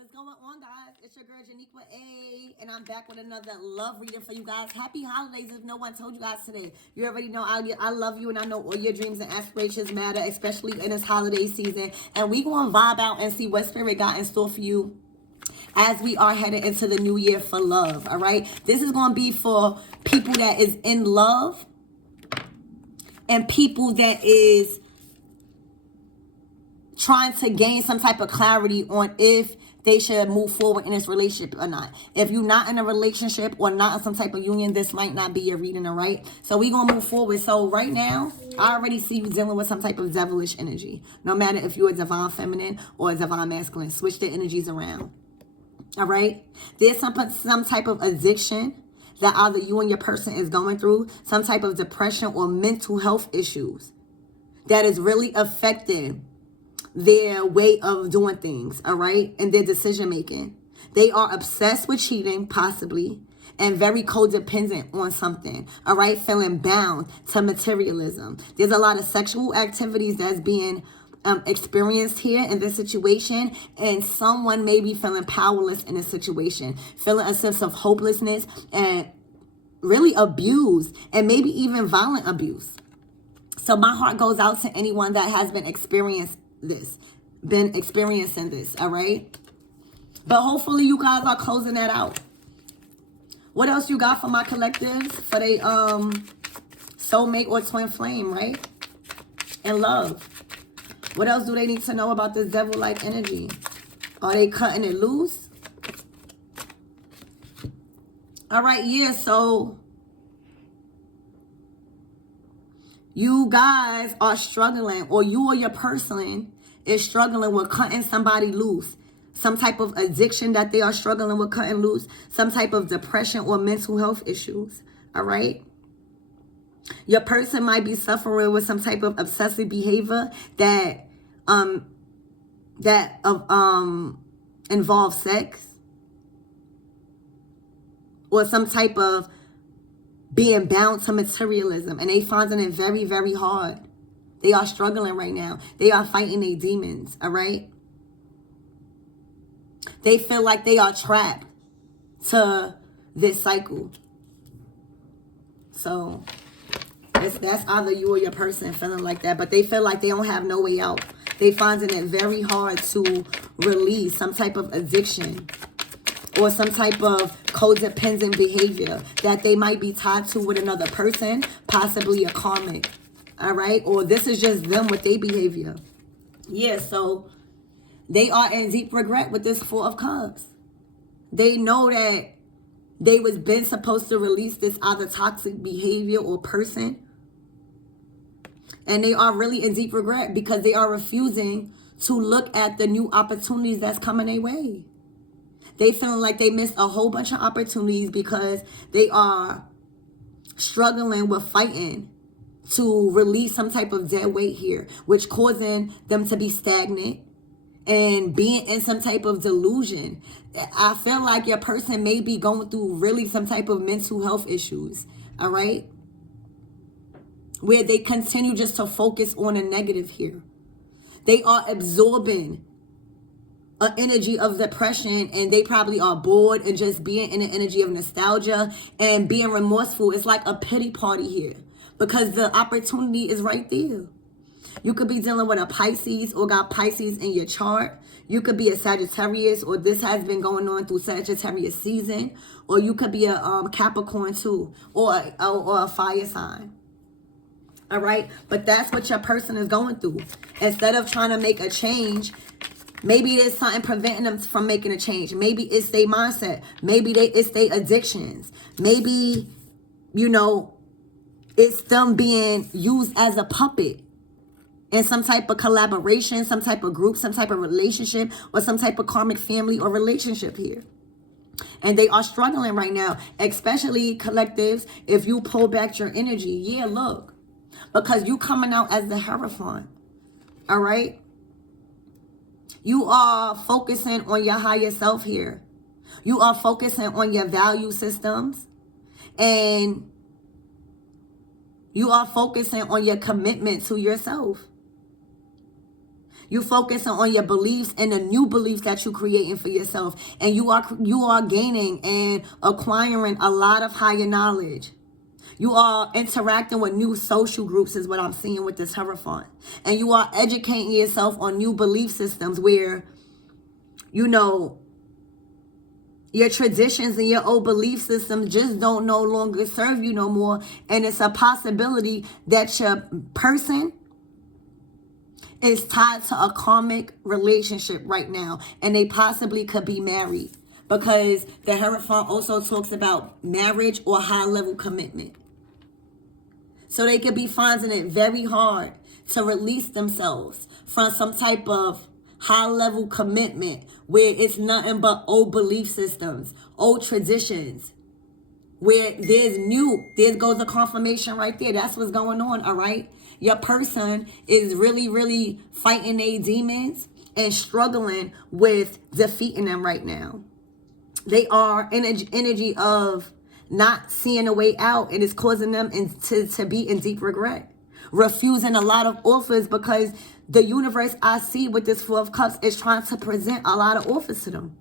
What's going on, guys? It's your girl 𝐦𝐨𝐤𝐤, and I'm back with another love reading for you guys. Happy holidays if no one told you guys today. You already know I love you, and I know all your dreams and aspirations matter, especially in this holiday season. And we going to vibe out and see what spirit got in store for you as we are headed into the new year for love, all right? This is going to be for people that is in love and people that is trying to gain some type of clarity on if they should move forward in this relationship or not. If you're not in a relationship or not in some type of union, this might not be your reading, all right? So we're going to move forward. So right now, I already see you dealing with some type of devilish energy. No matter if you're a divine feminine or a divine masculine. Switch the energies around, all right? There's some type of addiction that either you and your person is going through, some type of depression or mental health issues that is really affecting their way of doing things, all right, and their decision making. They are obsessed with cheating, possibly, and very codependent on something, all right, feeling bound to materialism. There's a lot of sexual activities that's being experienced here in this situation, and someone may be feeling powerless in this situation, feeling a sense of hopelessness and really abused, and maybe even violent abuse. So my heart goes out to anyone that has been experiencing this, all right? But hopefully you guys are closing that out. What else you got for my collectives? For they soulmate or twin flame, right? And love. What else do they need to know about this devil-like energy? Are they cutting it loose? All right, yeah, so you guys are struggling, or you or your person is struggling with cutting somebody loose. Some type of addiction that they are struggling with cutting loose. Some type of depression or mental health issues. All right? Your person might be suffering with some type of obsessive behavior that involves sex. Or some type of being bound to materialism, and they finding it very, very hard. They are struggling right now. They are fighting their demons, all right? They feel like they are trapped to this cycle. So that's either you or your person feeling like that, but they feel like they don't have no way out. They finding it very hard to release some type of addiction or some type of codependent behavior that they might be tied to with another person, possibly a karmic, all right? Or this is just them with their behavior. Yeah, so they are in deep regret with this Four of Cups. They know that they was been supposed to release this either toxic behavior or person. And they are really in deep regret because they are refusing to look at the new opportunities that's coming their way. They feeling like they missed a whole bunch of opportunities because they are struggling with fighting to release some type of dead weight here, which causing them to be stagnant and being in some type of delusion. I feel like your person may be going through really some type of mental health issues, all right? Where they continue just to focus on a negative here. They are absorbing an energy of depression, and they probably are bored and just being in an energy of nostalgia and being remorseful. It's like a pity party here because the opportunity is right there. You could be dealing with a Pisces or got Pisces in your chart. You could be a Sagittarius, or this has been going on through Sagittarius season, or you could be a Capricorn too, or a fire sign. All right, but that's what your person is going through. Instead of trying to make a change, maybe there's something preventing them from making a change. Maybe it's their mindset. Maybe it's their addictions. Maybe, you know, it's them being used as a puppet in some type of collaboration, some type of group, some type of relationship, or some type of karmic family or relationship here. And they are struggling right now, especially collectives. If you pull back your energy, yeah, look, because you coming out as the Hierophant, all right? You are focusing on your higher self here. You are focusing on your value systems. And you are focusing on your commitment to yourself. You focusing on your beliefs and the new beliefs that you're creating for yourself. And you are gaining and acquiring a lot of higher knowledge. You are interacting with new social groups is what I'm seeing with this Hierophant. And you are educating yourself on new belief systems where, you know, your traditions and your old belief systems just don't no longer serve you no more. And it's a possibility that your person is tied to a karmic relationship right now. And they possibly could be married. Because the Hierophant also talks about marriage or high-level commitment. So they could be finding it very hard to release themselves from some type of high-level commitment where it's nothing but old belief systems, old traditions, where there goes a confirmation right there. That's what's going on, all right? Your person is really, really fighting their demons and struggling with defeating them right now. They are energy of not seeing a way out, and it's causing them to be in deep regret. Refusing a lot of offers because the universe I see with this Four of Cups is trying to present a lot of offers to them.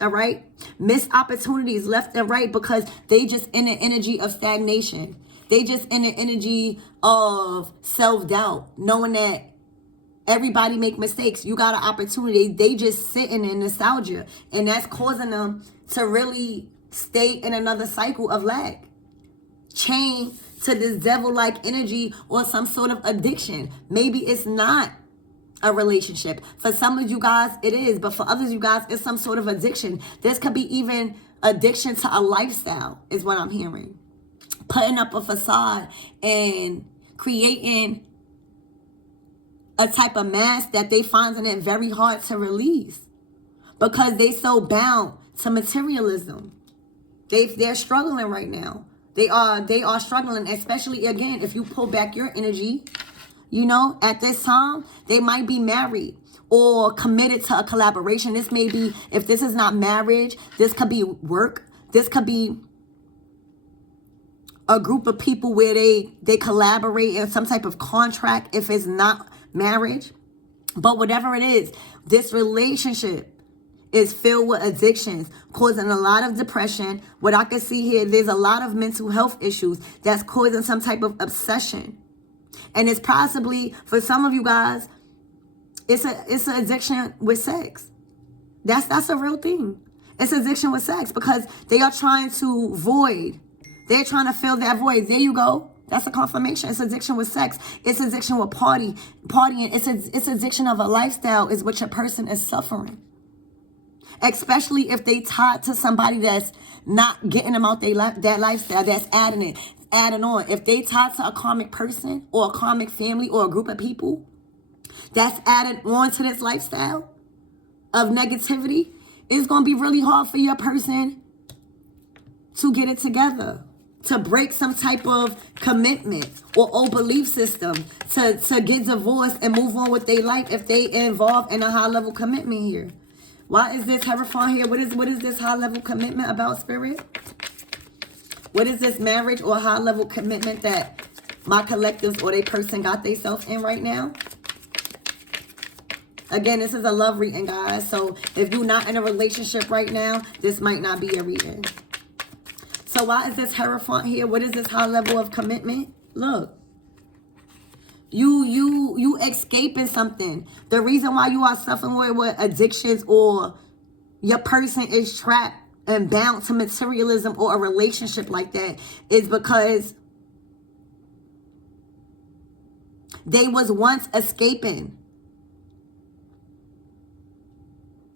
All right? Missed opportunities left and right because they just in an energy of stagnation. They just in an energy of self-doubt, knowing that everybody make mistakes. You got an opportunity. They just sitting in nostalgia. And that's causing them to really stay in another cycle of lack. Chain to this devil-like energy or some sort of addiction. Maybe it's not a relationship. For some of you guys, it is. But for others, you guys, it's some sort of addiction. This could be even addiction to a lifestyle is what I'm hearing. Putting up a facade and creating a type of mask that they finding it very hard to release because they so bound to materialism. They're struggling right now. They are struggling, especially again if you pull back your energy. You know, at this time they might be married or committed to a collaboration. This may be, if this is not marriage, this could be work. This could be a group of people where they collaborate in some type of contract if it's not marriage. But whatever it is, this relationship is filled with addictions, causing a lot of depression. What I can see here, there's a lot of mental health issues that's causing some type of obsession. And it's possibly, for some of you guys, it's an addiction with sex. That's a real thing. It's addiction with sex because they are trying to void. They're trying to fill that void. There you go. That's a confirmation. It's addiction with sex. It's addiction with partying. It's addiction of a lifestyle is what your person is suffering. Especially if they tied to somebody that's not getting them out that lifestyle, that's adding on. If they tied to a karmic person or a karmic family or a group of people that's added on to this lifestyle of negativity, it's going to be really hard for your person to get it together, to break some type of commitment or old belief system, to get divorced and move on with their life if they involved in a high-level commitment here. Why is this Hierophant here? What is this high-level commitment about, Spirit? What is this marriage or high-level commitment that my collectives or they person got themselves in right now? Again, this is a love reading, guys. So if you're not in a relationship right now, this might not be a reading. So why is this Hierophant here? What is this high level of commitment? Look. You escaping something. The reason why you are suffering with addictions or your person is trapped and bound to materialism or a relationship like that is because they was once escaping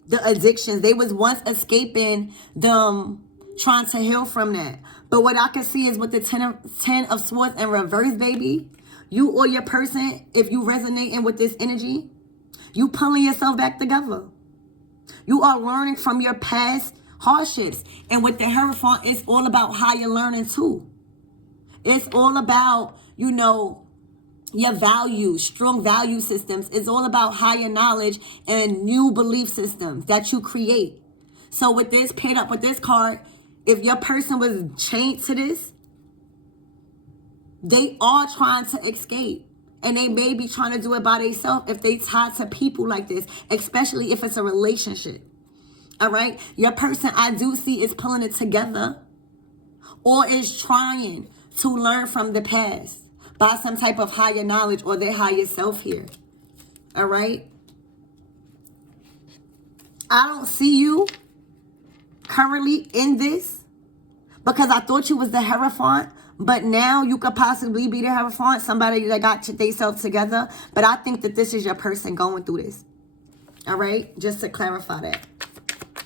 the addictions. They was once escaping them trying to heal from that. But what I can see is with the 10 of Swords in reverse, baby, you or your person, if you resonating with this energy, you pulling yourself back together. You are learning from your past hardships. And with the Hierophant, it's all about higher learning too. It's all about, you know, your values, strong value systems. It's all about higher knowledge and new belief systems that you create. So with this, paired up with this card, if your person was chained to this, they are trying to escape. And they may be trying to do it by themselves if they tied to people like this, especially if it's a relationship. All right? Your person, I do see, is pulling it together or is trying to learn from the past by some type of higher knowledge or their higher self here. All right? I don't see you currently in this because I thought you was the Hierophant, but now you could possibly be the Hierophant, somebody that got themselves together. But I think that this is your person going through this. All right? Just to clarify that.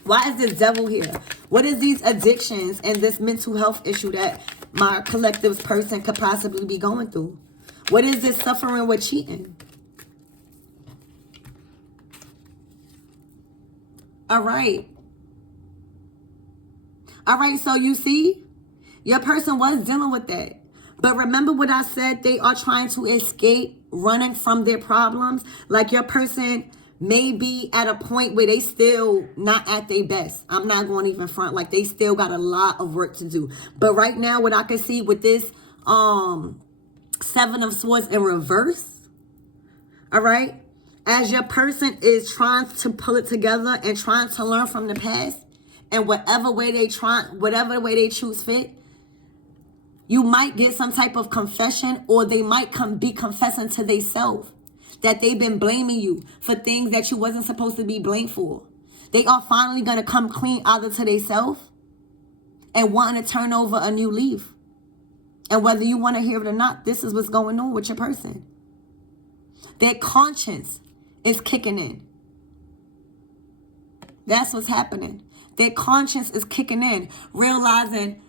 Why is this devil here? What is these addictions and this mental health issue that my collective's person could possibly be going through? What is this suffering with cheating? All right. All right, so you see, your person was dealing with that. But remember what I said, they are trying to escape running from their problems. Like your person may be at a point where they still not at their best. I'm not going to even front. Like they still got a lot of work to do. But right now, what I can see with this Seven of Swords in reverse, all right, as your person is trying to pull it together and trying to learn from the past, and whatever way they choose fit, you might get some type of confession, or they might be confessing to themselves that they've been blaming you for things that you wasn't supposed to be blamed for. They are finally going to come clean either to themselves and wanting to turn over a new leaf. And whether you want to hear it or not, this is what's going on with your person. Their conscience is kicking in. That's what's happening. Their conscience is kicking in, realizing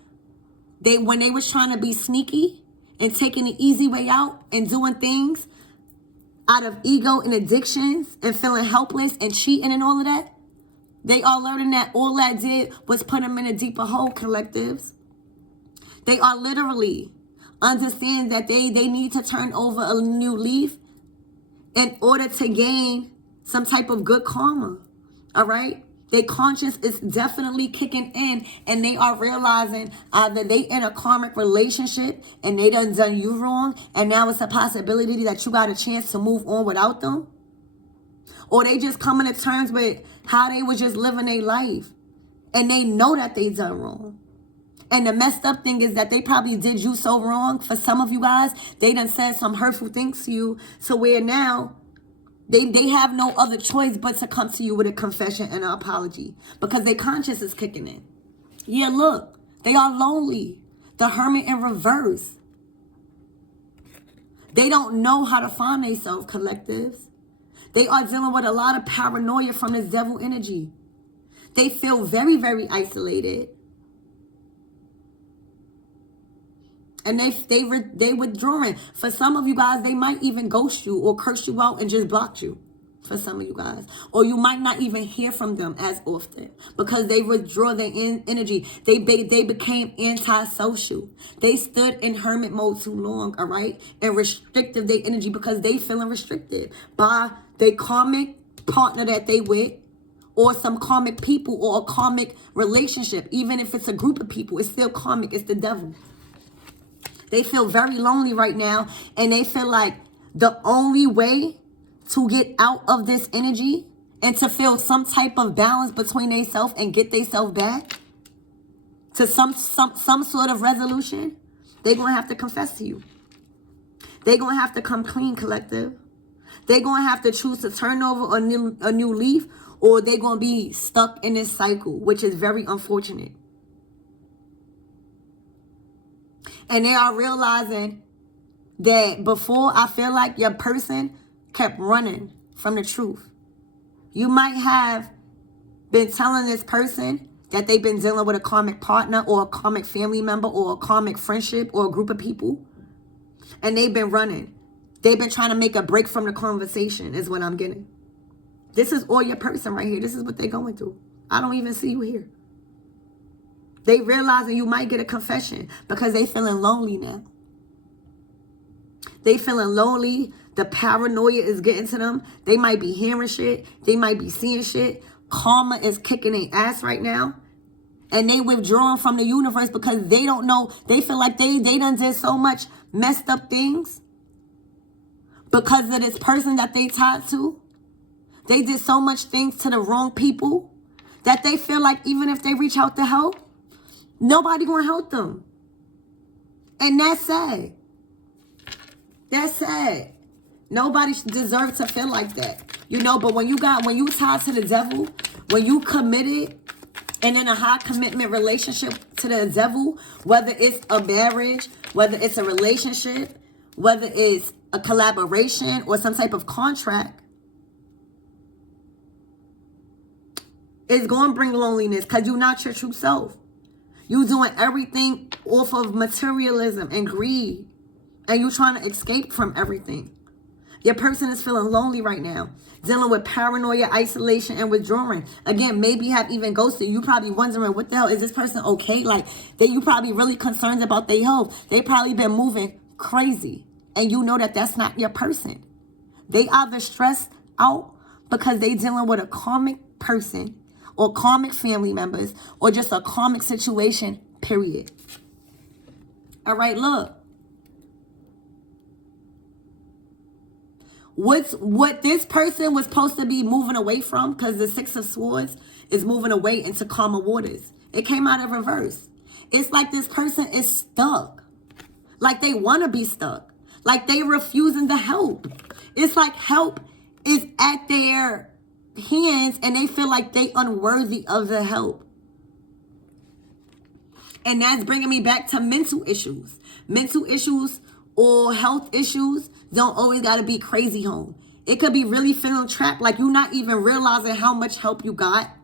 when they was trying to be sneaky and taking the easy way out and doing things out of ego and addictions and feeling helpless and cheating and all of that, they are learning that all that did was put them in a deeper hole, collectives. They are literally understand that they need to turn over a new leaf in order to gain some type of good karma. All right? Their conscience is definitely kicking in, and they are realizing either they in a karmic relationship and they done you wrong, and now it's a possibility that you got a chance to move on without them, or they just coming to terms with how they was just living their life and they know that they done wrong. And the messed up thing is that they probably did you so wrong. For some of you guys, they done said some hurtful things to you, so where now They have no other choice but to come to you with a confession and an apology because their conscience is kicking in. Yeah, look, they are lonely. The Hermit in reverse. They don't know how to find themselves, collectives. They are dealing with a lot of paranoia from this devil energy. They feel very, very isolated. And they withdrawing. For some of you guys, they might even ghost you or curse you out and just block you. For some of you guys. Or you might not even hear from them as often because they withdraw their energy. They became antisocial. They stood in hermit mode too long, all right? And restricted their energy because they feeling restricted by their karmic partner that they with, or some karmic people, or a karmic relationship. Even if it's a group of people, it's still karmic. It's the devil. They feel very lonely right now, and they feel like the only way to get out of this energy and to feel some type of balance between themselves and get themselves back to some sort of resolution, they're going to have to confess to you. They're going to have to come clean, collective. They're going to have to choose to turn over a new leaf, or they're going to be stuck in this cycle, which is very unfortunate. And they are realizing that before, I feel like your person kept running from the truth. You might have been telling this person that they've been dealing with a karmic partner or a karmic family member or a karmic friendship or a group of people. And they've been running. They've been trying to make a break from the conversation is what I'm getting. This is all your person right here. This is what they're going through. I don't even see you here. They realizing you might get a confession because they feeling lonely now. They feeling lonely. The paranoia is getting to them. They might be hearing shit. They might be seeing shit. Karma is kicking their ass right now. And they withdrawing from the universe because they don't know. They feel like they done did so much messed up things. because of this person that they tied to. They did so much things to the wrong people that they feel like even if they reach out to help, nobody gonna help them. And that's sad. That's sad. Nobody deserves to feel like that. You know, but when you tied to the devil, when you committed and in a high commitment relationship to the devil, whether it's a marriage, whether it's a relationship, whether it's a collaboration or some type of contract, it's going to bring loneliness because you're not your true self. You're doing everything off of materialism and greed. And you're trying to escape from everything. Your person is feeling lonely right now. Dealing with paranoia, isolation, and withdrawing. Again, maybe have even ghosted. You probably wondering, what the hell, is this person okay? Like, you probably really concerned about their health. They probably been moving crazy. And you know that that's not your person. They either stressed out because they dealing with a karmic person or karmic family members or just a karmic situation, period. All right, look. What this person was supposed to be moving away from, because the Six of Swords is moving away into calmer waters. It came out of reverse. It's like this person is stuck. Like they want to be stuck. Like they refusing to help. It's like help is at their hands and they feel like they unworthy of the help. And that's bringing me back to mental issues. Mental issues or health issues don't always got to be crazy home. It could be really feeling trapped, like you're not even realizing how much help you got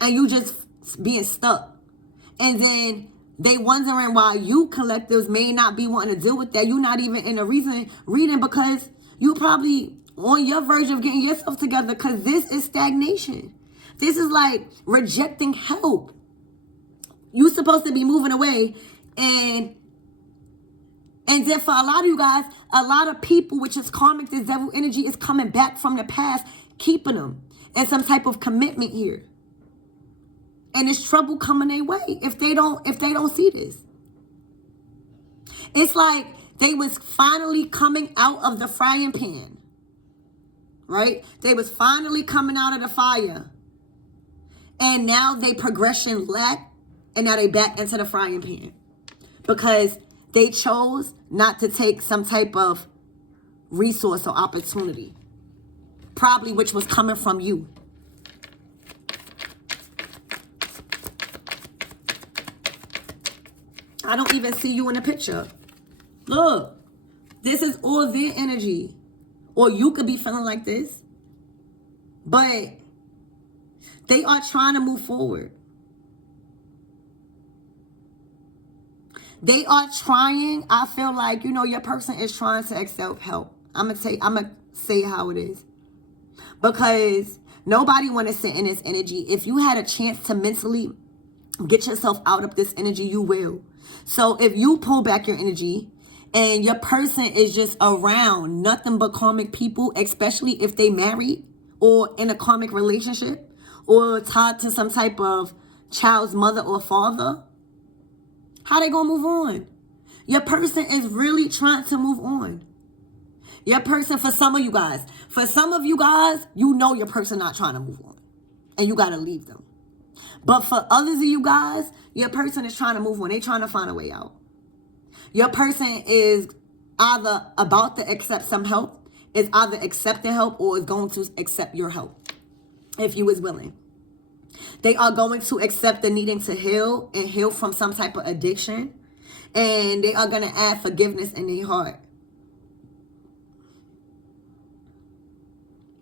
and you just being stuck. And then they wondering why you collectives may not be wanting to deal with that. You're not even in a reading because you probably on your verge of getting yourself together, because this is stagnation. This is like rejecting help. You're supposed to be moving away, and then for a lot of you guys, a lot of people, which is karmic, this devil energy is coming back from the past, keeping them in some type of commitment here. And it's trouble coming their way if they don't see this. It's like they was finally coming out of the frying pan. Right? They was finally coming out of the fire. And now they progression lack, and now they back into the frying pan. Because they chose not to take some type of resource or opportunity. Probably which was coming from you. I don't even see you in the picture. Look, this is all their energy. Or you could be feeling like this. But they are trying to move forward. They are trying. I feel like, your person is trying to accept help. I'm going to say how it is. Because nobody want to sit in this energy. If you had a chance to mentally get yourself out of this energy, you will. So if you pull back your energy and your person is just around nothing but karmic people, especially if they married or in a karmic relationship or tied to some type of child's mother or father, how they gonna move on? Your person is really trying to move on. Your person, for some of you guys, you know your person not trying to move on. And you gotta leave them. But for others of you guys, your person is trying to move on. They trying to find a way out. Your person is either about to accept some help, is either accepting help, or is going to accept your help, if you is willing. They are going to accept the needing to heal and heal from some type of addiction. And they are going to add forgiveness in their heart.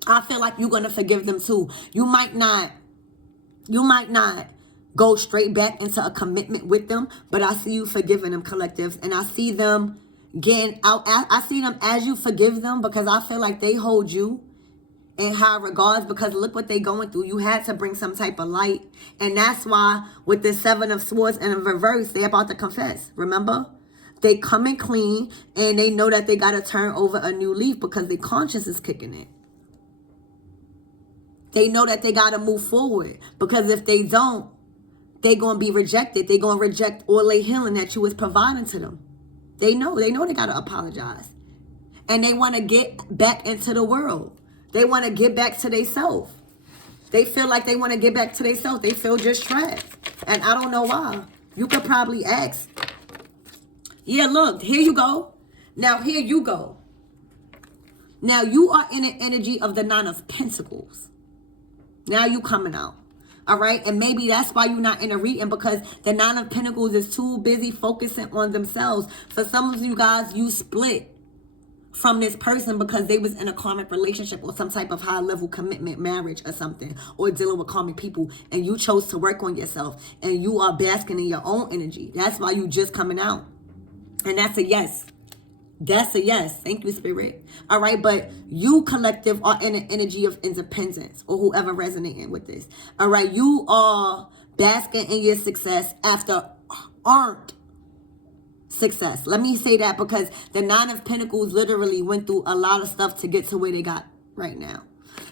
I feel like you're going to forgive them too. You might not go straight back into a commitment with them, but I see you forgiving them, collectives, and I see them getting out. I see them as you forgive them, because I feel like they hold you in high regards, because look what they going through. You had to bring some type of light, and that's why with the Seven of Swords in reverse, they about to confess. Remember, they coming clean, and they know that they got to turn over a new leaf because their conscience is kicking in. They know that they got to move forward, because if they don't, they going to be rejected. They going to reject all their healing that you was providing to them. They know they got to apologize. And they want to get back into the world. They want to get back to themselves. They feel like they want to get back to themselves. They feel just trapped. And I don't know why. You could probably ask. Yeah, look, here you go. Now, here you go. Now, you are in an energy of the Nine of Pentacles. Now you coming out. All right? And maybe that's why you're not in a reading, because the Nine of Pentacles is too busy focusing on themselves. For some of you guys, you split from this person because they was in a karmic relationship or some type of high level commitment, marriage or something, or dealing with karmic people, and you chose to work on yourself and you are basking in your own energy. That's why you just coming out. And that's a yes. That's a yes. Thank you, Spirit. All right, but you collective are in an energy of independence, or whoever resonating with this. All right, you are basking in your success after earned success. Let me say that, because the Nine of Pentacles literally went through a lot of stuff to get to where they got right now.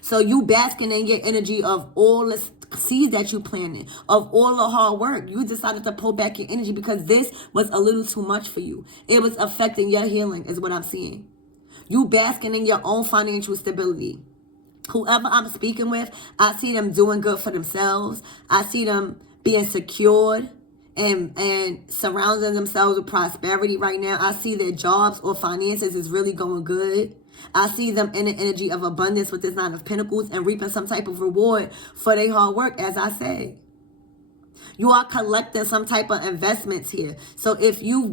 So you basking in your energy of all the seeds that you planted, of all the hard work. You decided to pull back your energy because this was a little too much for you. It was affecting your healing, is what I'm seeing. You basking in your own financial stability. Whoever I'm speaking with, I see them doing good for themselves. I see them being secured and surrounding themselves with prosperity right now. I see their jobs or finances is really going good. I see them in the energy of abundance with this Nine of Pentacles and reaping some type of reward for their hard work, as I said. You are collecting some type of investments here. So if you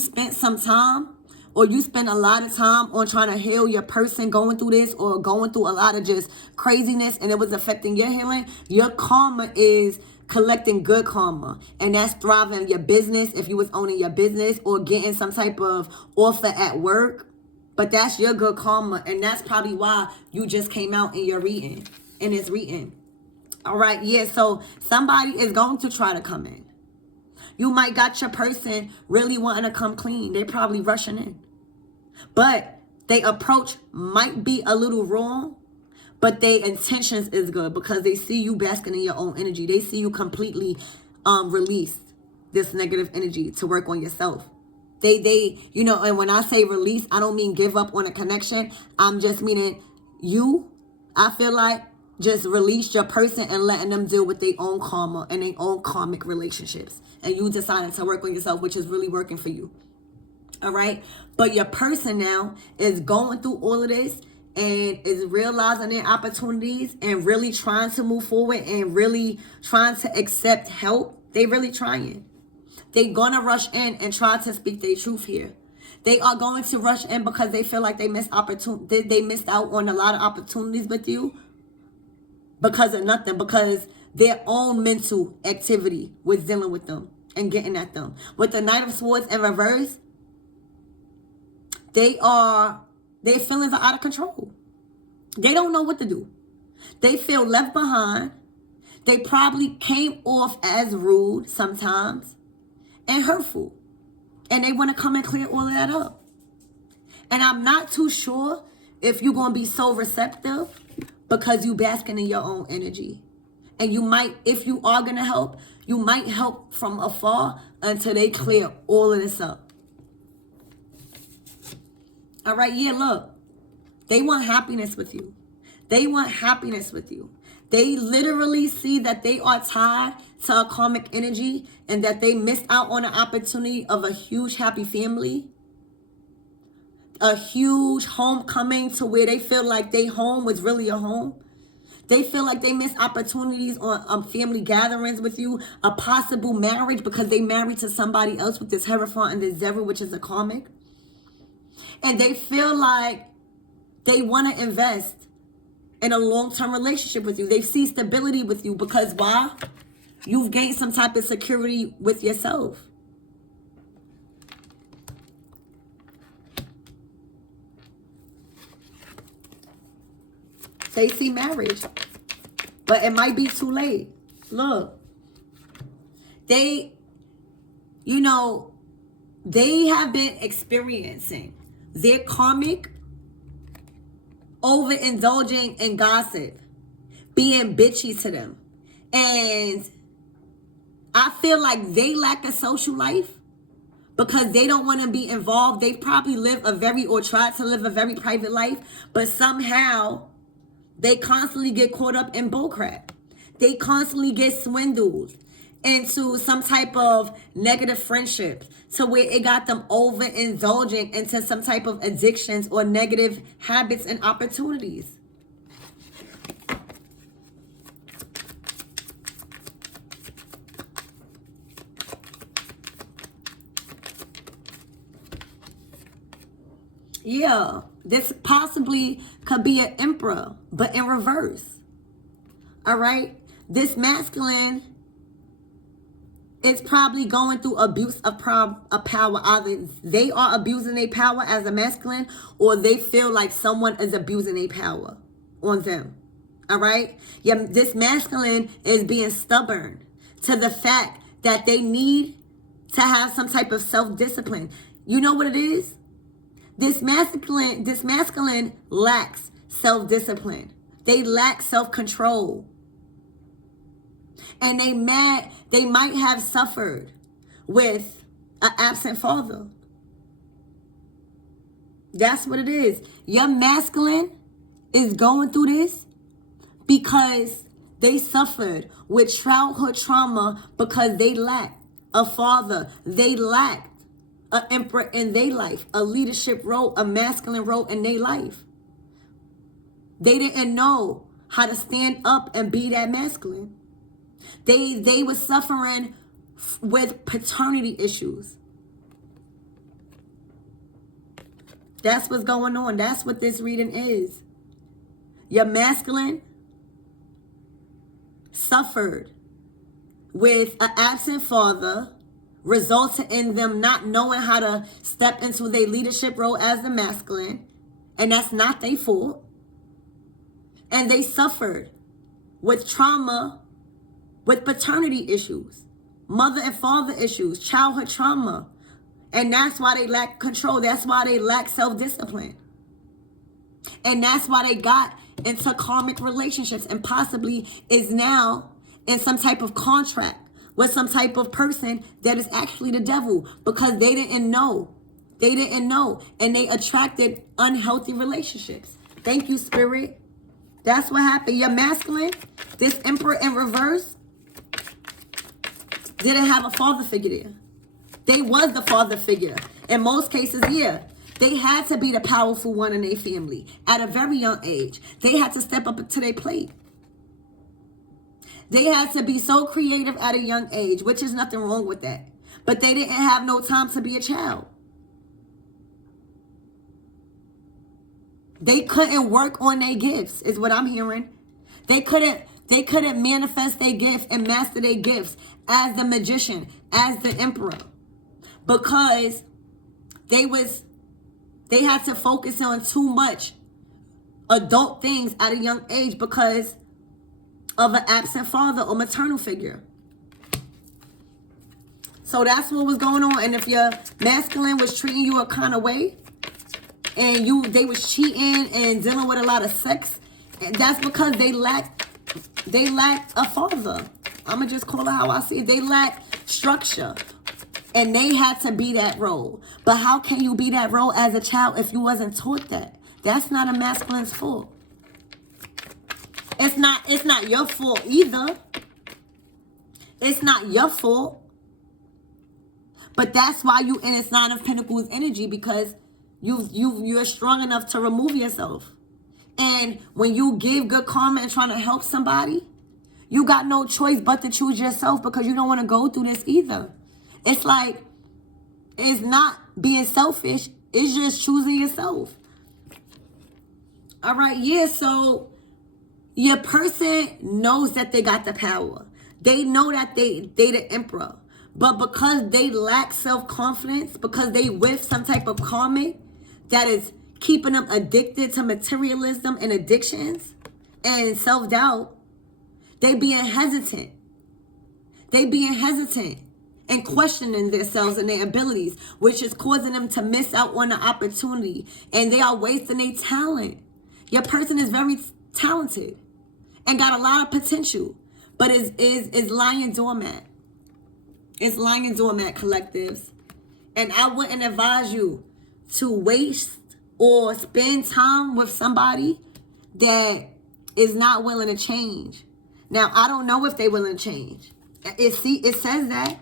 spent some time, or you spend a lot of time on trying to heal your person going through this, or going through a lot of just craziness, and it was affecting your healing, your karma is collecting good karma. And that's thriving your business, if you was owning your business, or getting some type of offer at work. But that's your good karma, and that's probably why you just came out in your reading, in this reading. All right, yeah, so somebody is going to try to come in. You might got your person really wanting to come clean. They probably rushing in. But their approach might be a little wrong, but their intentions is good, because they see you basking in your own energy. They see you completely release this negative energy to work on yourself. They, you know, and when I say release, I don't mean give up on a connection. I'm just meaning you, I feel like, just release your person and letting them deal with their own karma and their own karmic relationships. And you decided to work on yourself, which is really working for you. All right. But your person now is going through all of this and is realizing their opportunities and really trying to move forward and really trying to accept help. They really trying. They're going to rush in and try to speak their truth here. They are going to rush in because they feel like they missed out on a lot of opportunities with you because of nothing, because their own mental activity was dealing with them and getting at them. With the Knight of Swords in reverse, their feelings are out of control. They don't know what to do. They feel left behind. They probably came off as rude sometimes and hurtful. And they want to come and clear all of that up. And I'm not too sure if you're going to be so receptive because you basking in your own energy. And you might, if you are going to help, you might help from afar until they clear all of this up. All right, yeah, look. They want happiness with you. They want happiness with you. They literally see that they are tied to a karmic energy and that they missed out on an opportunity of a huge happy family. A huge homecoming to where they feel like their home was really a home. They feel like they missed opportunities on family gatherings with you. A possible marriage because they married to somebody else with this Hierophant and this Devil, which is a karmic. And they feel like they want to invest in a long-term relationship with you. They see stability with you because why? You've gained some type of security with yourself. They see marriage, but it might be too late. Look, they have been experiencing their karmic overindulging in gossip, being bitchy to them. And I feel like they lack a social life because they don't want to be involved. They probably or try to live a very private life, but somehow they constantly get caught up in bullcrap. They constantly get swindled into some type of negative friendships to where it got them overindulging into some type of addictions or negative habits and opportunities. Yeah, this possibly could be an emperor, but in reverse. All right? This masculine is probably going through abuse of power. Either they are abusing their power as a masculine, or they feel like someone is abusing their power on them. All right? Yeah, this masculine is being stubborn to the fact that they need to have some type of self-discipline. You know what it is? This masculine lacks self-discipline. They lack self-control. And they might have suffered with an absent father. That's what it is. Your masculine is going through this because they suffered with childhood trauma, because they lacked a father. They lacked an emperor in their life, a leadership role, a masculine role in their life. They didn't know how to stand up and be that masculine. They were suffering with paternity issues. That's what's going on. That's what this reading is. Your masculine suffered with an absent father, resulting in them not knowing how to step into their leadership role as the masculine. And that's not their fault. And they suffered with trauma, with paternity issues, mother and father issues, childhood trauma. And that's why they lack control. That's why they lack self-discipline. And that's why they got into karmic relationships and possibly is now in some type of contract with some type of person that is actually the devil, because they didn't know. They didn't know. And they attracted unhealthy relationships. Thank you, Spirit. That's what happened. Your masculine, this emperor in reverse, didn't have a father figure there. They was the father figure. In most cases, yeah. They had to be the powerful one in their family at a very young age. They had to step up to their plate. They had to be so creative at a young age, which is nothing wrong with that. But they didn't have no time to be a child. They couldn't work on their gifts, is what I'm hearing. They couldn't manifest their gift and master their gifts as the magician, as the emperor. Because they had to focus on too much adult things at a young age because of an absent father or maternal figure. So that's what was going on. And if your masculine was treating you a kind of way, and they was cheating and dealing with a lot of sex, and that's because they lacked a father. I'm gonna just call it how I see it. They lacked structure. And they had to be that role. But how can you be that role as a child if you wasn't taught that? That's not a masculine's fault. It's not your fault either. It's not your fault. But that's why you in its Nine of Pentacles energy, because you're strong enough to remove yourself. And when you give good karma and trying to help somebody, you got no choice but to choose yourself, because you don't want to go through this either. It's like, it's not being selfish. It's just choosing yourself. All right, yeah, so your person knows that they got the power. They know that they the emperor. But because they lack self-confidence, because they with some type of karmic that is keeping them addicted to materialism and addictions and self-doubt, they being hesitant. And questioning themselves and their abilities, which is causing them to miss out on the opportunity. And they are wasting their talent. Your person is very talented and got a lot of potential, but is lying dormant. It's lying dormant, collectives. And I wouldn't advise you to waste or spend time with somebody that is not willing to change. Now, I don't know if they're willing to change. It says that.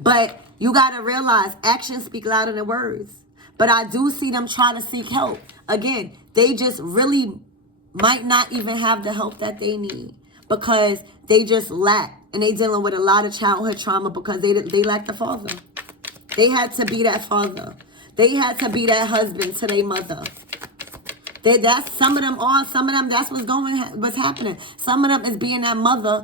But you got to realize actions speak louder than words. But I do see them trying to seek help. Again, they just really might not even have the help that they need because they just lack. And they dealing with a lot of childhood trauma because they lack the father. They had to be that father. They had to be that husband to their mother. Some of them, that's what's happening. Some of them is being that mother